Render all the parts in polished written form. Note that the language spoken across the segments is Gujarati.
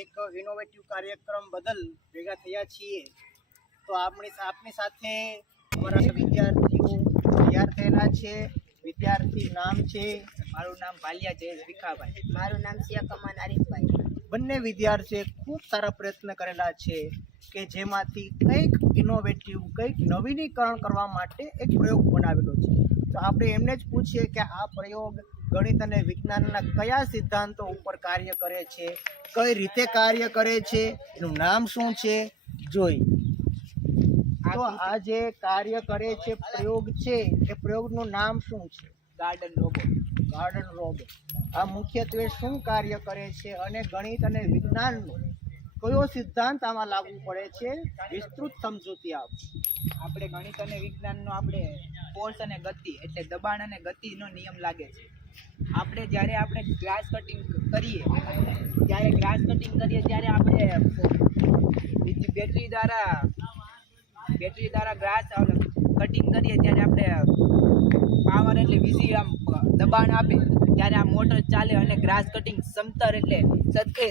એક ઇનોવેટિવ કાર્યક્રમ બદલ ભેગા થયા છીએ। તો આપની સાથે અમારા વિદ્યાર્થીઓ તૈયાર થયેલા છે। વિદ્યાર્થી નામ છે, મારું નામ ભાલિયા જયેશ ભીખાભાઈ। મારું નામ સિયાકમાન આરીફભાઈ। બંને વિદ્યાર્થીએ ખૂબ સારા પ્રયત્ન કરેલા છે કે જેમાંથી કંઈક ઇનોવેટિવ, કંઈક નવીનીકરણ કરવા માટે એક પ્રયોગ બનાવેલો છે। તો આપણે એમને જ પૂછીએ કે આ પ્રયોગ ગણિત અને વિજ્ઞાનના કયા સિદ્ધાંતો ઉપર કાર્ય કરે છે, કઈ રીતે કાર્ય કરે છે, એનું નામ શું છે, જોઈ। તો આ જે કાર્ય કરે છે પ્રયોગ છે, એ પ્રયોગનું નામ શું છે? Garden robot. Garden robot. આ મુખ્યત્વે શું કાર્ય કરે છે અને ગણિત અને વિજ્ઞાનનો કયો સિદ્ધાંત આમાં લાગુ પડે છે, વિસ્તૃત સમજૂતી આપ। આપણે ગણિત અને વિજ્ઞાનનો આપણે ફોર્સ અને ગતિ એટલે દબાણ અને ગતિનો નિયમ લાગે છે। આપણે જ્યારે ગ્રાસ કટિંગ કરીએ ત્યારે આપણે બેટરી દ્વારા ગ્રાસ કટિંગ કરીએ ત્યારે આપણે પાવર એટલે વીજળી આમ દબાણ આપે ત્યારે આ મોટર ચાલે અને ગ્રાસ કટિંગ સમતર એટલે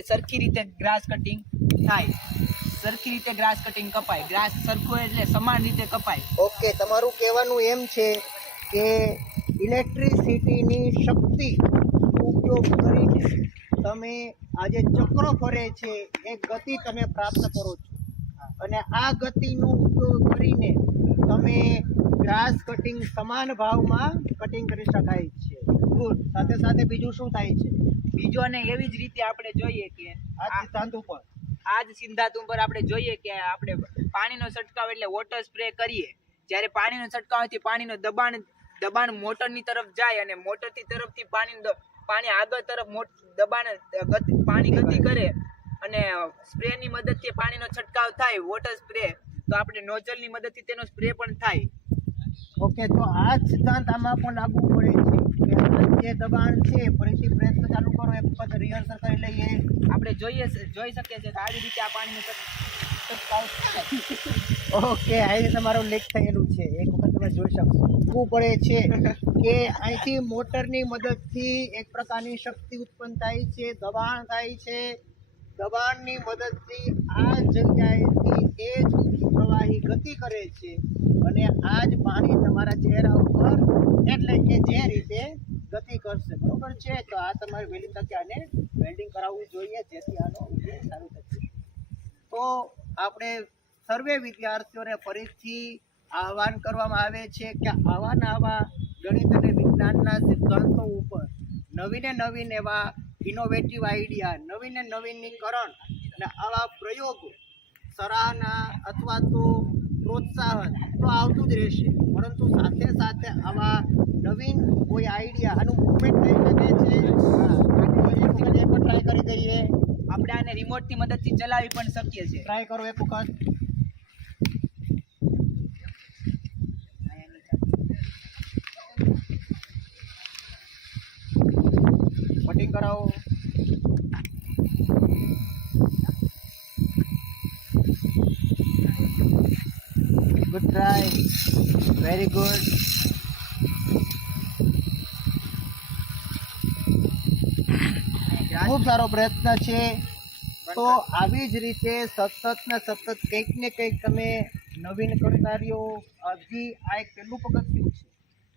સરખી રીતે ગ્રાસ કટિંગ થાય, સરખી રીતે ગ્રાસ કટિંગ કપાય, ગ્રાસ સરખો એટલે સમાન રીતે કપાય। ઓકે, તમારું કહેવાનું એમ છે કે ઇલેક્ટ્રિસિટીની શક્તિનો ઉપયોગ કરીને તમે આ જે ચક્ર ફરે છે એ ગતિ તમે પ્રાપ્ત કરો છો અને આ ગતિનો ઉપયોગ કરીને તમે ગ્રાસ કટિંગ સમાન ભાવમાં કટિંગ કરી શકાય છે। ગુડ। સાથે સાથે બીજું શું થાય છે? બીજું અને એવી જ રીતે આપણે જોઈએ કે આ સિદ્ધાંત ઉપર આપણે જોઈએ કે આપણે પાણીનો છંટકાવ એટલે વોટર સ્પ્રે કરીએ, જ્યારે પાણીનો છંટકાવથી પાણીનો દબાણ મોટરની તરફ જાય અને મોટરથી તરફથી પાણી આગળ તરફ પાણી ગતિ કરે અને સ્પ્રેની મદદથી પાણીનો છંટકાવ થાય, વોટર સ્પ્રે, તો આપણે નોઝલની મદદથી તેનો સ્પ્રે પણ થાય। ઓકે, તો આ સિદ્ધાંત આમાં પણ લાગુ પડે છે કે જે દબાણ છે, ફરીથી પ્રયત્ન ચાલુ કરો, એક વખત રિહર્સલ કરી લઈએ। આપણે જોઈ શકીએ છીએ કે આવી રીતે આ પાણીનો છંટકાવ થાય। ઓકે, અહીં તમારું લીક થયેલું છે, એક વખત તમે જોઈ શકશો। શું પડે છે કે અહીંથી મોટરની મદદથી એક પ્રકારની શક્તિ ઉત્પન્ન થાય છે, દબાણ થાય છે, દબાણની મદદથી આ જગ્યાએથી એ જ પ્રવાહી ગતિ કરે છે અને આ જ પાણી તમારા ચહેરા ઉપર એટલે કે જે રીતે ગતિ કરશે, બરોબર છે? તો આ તમારે વહેલી તકે આને વેલ્ડિંગ કરાવવું જોઈએ જેથી આનો ઉપયોગ સારું થશે। તો આપણે સર્વે વિદ્યાર્થીઓને ફરીથી આહવાન કરવામાં આવે છે કે આવા નવા ગણિત અને વિજ્ઞાનના સિદ્ધાંતો ઉપર નવીન એવા ઇનોવેટિવ આઈડિયા, નવીનીકરણ અને આવા પ્રયોગો, સરાહના અથવા તો પ્રોત્સાહન તો આવતું જ રહેશે, પરંતુ સાથે સાથે આવા નવીન કોઈ આઈડિયા, આનું મૂવમેન્ટ થઈ શકે છે। એક વખત ટ્રાય કરી દઈએ। આપણે આને રિમોટની મદદથી ચલાવી પણ શકીએ છીએ। ટ્રાય કરો એક વખત। કટિંગ કરાવો। Good try, very good. ખૂબ સારો પ્રયત્ન છે। તો આવી જ રીતે સતત કંઈક ને કંઈક તમે નવીન કરતા રહ્યો। હજી આ એક પહેલું પગથિયું છે,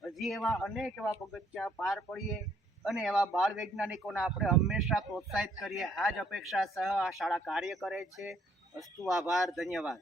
હજી એવા અનેક એવા પગથિયા પાર પડીએ અને એવા બાળ વૈજ્ઞાનિકોને આપણે હંમેશા પ્રોત્સાહિત કરીએ। આ જ અપેક્ષા સહ આ શાળા કાર્ય કરે છે। અસ્તુ, આભાર, ધન્યવાદ।